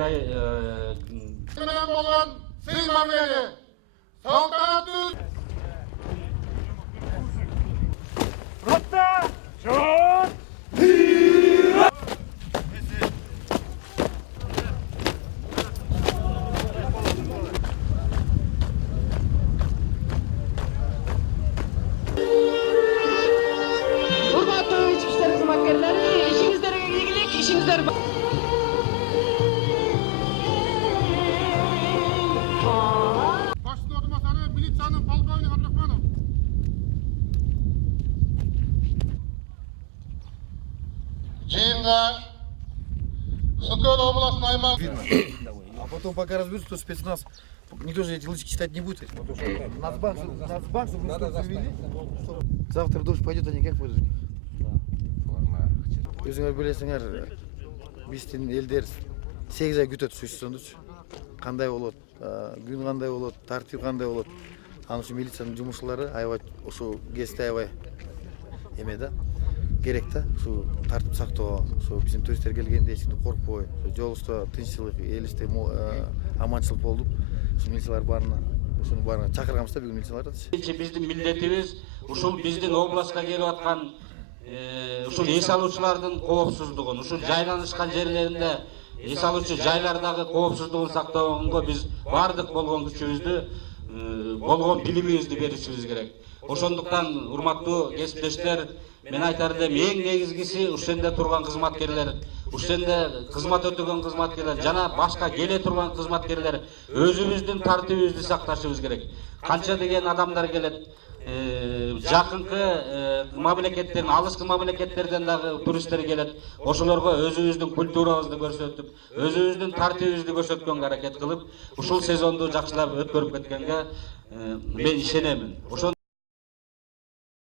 ушундай менен болгон сый мамилени салтанаттуу Rotta! Shot! Урматтуу ички иштер кызматкерлери, ишиңиздерге ийгилик, ишиңиздер башчылык орунбасары милициянын полковник Абдрахманов. Жыйынга Сукөл областной аймак А потом пока разберутся, то спецназ, никто же эти лычки читать не будет. Нацбанк, чтобы инструкцию ввели. Завтра дождь пойдет, они как пойдут? Өзүңөр билесиңер, биздин элдер 8 ай күтөт суйсундучу. Кандай болот, күн кандай болот, тартип кандай болот. Анан ушу милициянын жумушчулары аябай ушу кезде аябай эме да. Керек да, ушу тартип сактоо, ушу биздин туристтер келгенде эч кимди коркпой, жолубузда тынччылык, элисте аманчылык болуп, ушу милициялар баарына, ушуну баарына чакырганбыз да бүгүн милицияларды. биздин милдетибиз ушул биздин областка келип аткан ушул эс алуучулардын коопсуздугун, ушул жайланышкан жерлеринде эс алуучу жайлардагы коопсуздугун сактоого биз баардык болгон күчүбүздү, болгон билимибизди беришибиз керек. Ошондуктан урматтуу кесиптештер, мен айтар элем эң негизгиси ушунда турган кызматкерлер, ушунда кызмат өтөгөн кызматкерлер жана башка келе турган кызматкерлер өзүбүздүн тартибибизди сакташыбыз керек. Канча деген адамдар келет, жакынкы мамлекеттерден, алыскы мамлекеттерден дагы туристтер келет. Ошолорго өзүбүздүн культурабызды көрсөтүп, өзүбүздүн тартибибизди көрсөткөнгө аракет кылып, ушул сезонду жакшылап өткөрүп кеткенге мен ишенемин.